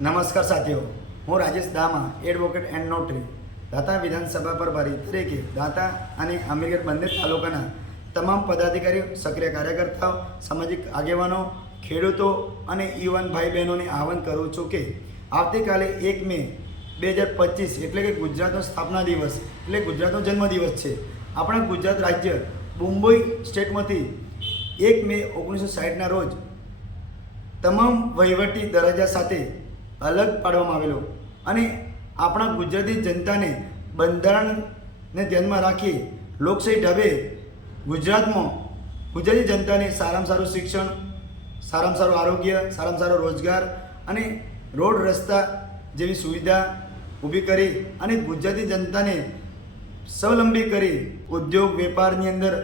નમસ્કાર સાથીઓ, હું Rajesh Dama advocate and notary દાતા વિધાનસભા પ્રભારી તરીકે દાતા અને અમીરગઢ બંને તાલુકાના તમામ પદાધિકારીઓ, સક્રિય કાર્યકર્તાઓ, સામાજિક આગેવાનો, ખેડૂતો અને યુવાન ભાઈ બહેનોને આહવાન કરું છું કે આવતીકાલે એક મે બે હજાર પચીસ, એટલે કે ગુજરાતનો સ્થાપના દિવસ, એટલે ગુજરાતનો જન્મદિવસ છે. આપણા ગુજરાત રાજ્ય મુંબઈ સ્ટેટમાંથી એક મે ઓગણીસો સાઠના રોજ તમામ વહીવટી દરજ્જા સાથે અલગ પાડવામાં આવેલો. અને આપણા ગુજરાતી જનતાને બંધારણને ધ્યાનમાં રાખી લોકશાહી ઢબે ગુજરાતમાં ગુજરાતી જનતાને સારામાં સારું શિક્ષણ, સારામાં સારું આરોગ્ય, સારામાં સારો રોજગાર અને રોડ રસ્તા જેવી સુવિધા ઊભી કરી અને ગુજરાતી જનતાને સ્વાવલંબી કરી, ઉદ્યોગ વેપારની અંદર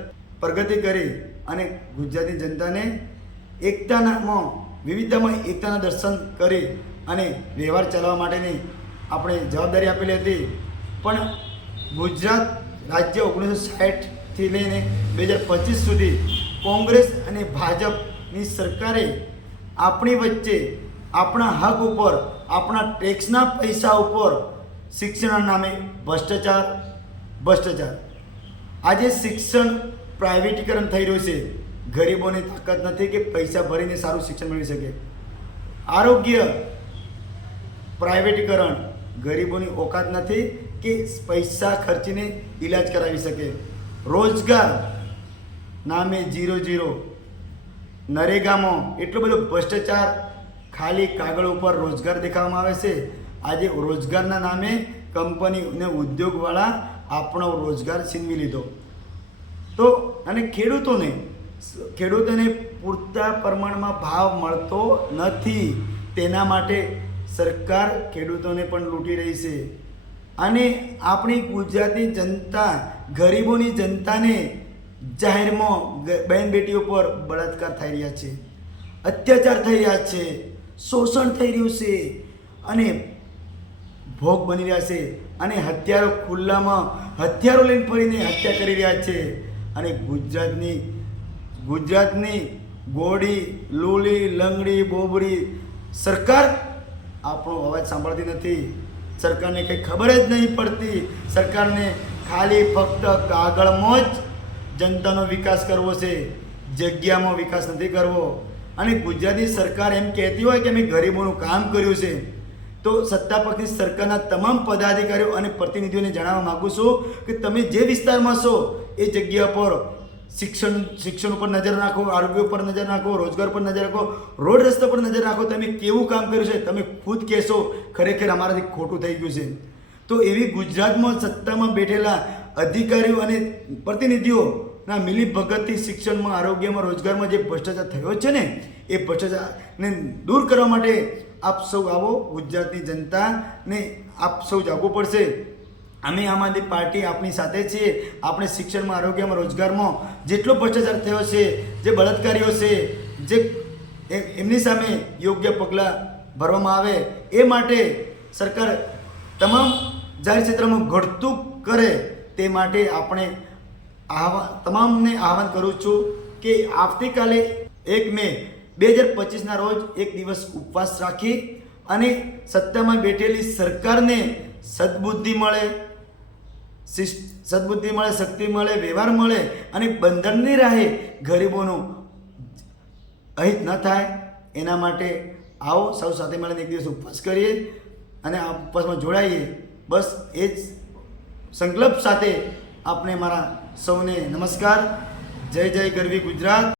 પ્રગતિ કરી અને ગુજરાતી જનતાને એકતાનામાં વિવિધતામાં એકતાના દર્શન કરી અને વ્યવહાર ચલાવવા માટેની આપણે જવાબદારી આપેલી હતી. પણ ગુજરાત રાજ્ય ઓગણીસો સાઠથી લઈને બે હજાર પચીસ સુધી કોંગ્રેસ અને ભાજપની સરકારે આપણી વચ્ચે આપણા હક ઉપર, આપણા ટેક્સના પૈસા ઉપર શિક્ષણના નામે ભ્રષ્ટાચાર ભ્રષ્ટાચાર. આજે શિક્ષણ પ્રાઇવેટીકરણ થઈ રહ્યું છે. ગરીબોની તાકાત નથી કે પૈસા ભરીને સારું શિક્ષણ મેળવી શકે. આરોગ્ય, પ્રાઇવેટીકરણ, ગરીબોની ઓકાત નથી કે પૈસા ખર્ચીને ઈલાજ કરાવી શકે. રોજગાર નામે જીરો જીરો નરેગામાં, એટલો બધો ભ્રષ્ટાચાર ખાલી કાગળ ઉપર રોજગાર દેખાવામાં આવે છે. આજે રોજગારના નામે કંપની અને ઉદ્યોગવાળા આપણો રોજગાર છીનવી લીધો. તો, અને ખેડૂતોને ખેડૂતોને પૂરતા પ્રમાણમાં ભાવ મળતો નથી. તેના માટે સરકાર ખેડૂતોને પણ લૂંટી રહી છે. અને આપણી ગુજરાતી જનતા, ગરીબોની જનતાને જાહેરમાં બહેન બેટીઓ પર બળાત્કાર થઈ રહ્યા છે. અત્યાચાર થઈ રહ્યા છે. શોષણ થઈ રહ્યું છે. અને ભોગ બની રહ્યા છે. અને હથિયારો ખુલ્લામાં હથિયારો લઈને ફરીને હત્યા કરી રહ્યા છે. અને ગુજરાતની ગુજરાતની ગોળી, લોલી, લંગડી, બોબડી સરકાર આપણો અવાજ સાંભળતી નથી. સરકારને કંઈ ખબર જ નહીં પડતી. સરકારને ખાલી ફક્ત કાગળમાં જ જનતાનો વિકાસ કરવો છે. જગ્યામાં વિકાસ નથી કરવો. અને ગુજરાતી સરકાર એમ કહેતી હોય કે અમે ગરીબોનું કામ કર્યું છે, તો સત્તા પક્ષની સરકારના તમામ પદાધિકારીઓ અને પ્રતિનિધિઓને જણાવવા માગું છું કે તમે જે વિસ્તારમાં છો, એ જગ્યા પર શિક્ષણ શિક્ષણ ઉપર નજર નાખો, આરોગ્ય ઉપર નજર નાખો, રોજગાર પર નજર રાખો રોડ રસ્તા પર નજર નાખો, તમે કેવું કામ કર્યું છે, તમે ખુદ કહેશો, ખરેખર અમારાથી ખોટું થઈ ગયું છે. તો એવી ગુજરાતમાં સત્તામાં બેઠેલા અધિકારીઓ અને પ્રતિનિધિઓના મિલી ભગતથી શિક્ષણમાં, આરોગ્યમાં, રોજગારમાં જે ભ્રષ્ટાચાર થયો છે ને, એ ભ્રષ્ટાચારને દૂર કરવા માટે આપ સૌ આવો, ગુજરાતની જનતાને આપ સૌ જાગવું પડશે. અમે આમ આદમી પાર્ટી આપણી સાથે છીએ. આપણે શિક્ષણમાં, આરોગ્યમાં, રોજગારમાં જેટલો ભ્રષ્ટાચાર થયો છે, જે બળાત્કારીઓ છે, જે એમની સામે યોગ્ય પગલાં ભરવામાં આવે એ માટે સરકાર તમામ જાહેર ક્ષેત્રમાં ઘડતું કરે તે માટે આપણે આહવા, તમામને આહવાન કરું છું કે આવતીકાલે એક મે બે હજાર પચીસના રોજ એક દિવસ ઉપવાસ રાખી અને સત્તામાં બેઠેલી સરકારને સદબુદ્ધિ મળે સદબુદ્ધિ મળે, શક્તિ મળે, વ્યવહાર મળે અને બંધનની રાહે ગરીબોનું અહિત ન થાય, એના માટે આવો સૌ સાથે મળીને એક દિવસ ઉપવાસ કરીએ અને આ ઉપવાસમાં જોડાઈએ. બસ એ જ સંકલ્પ સાથે આપણે મારા સૌને નમસ્કાર. જય જય ગરવી ગુજરાત.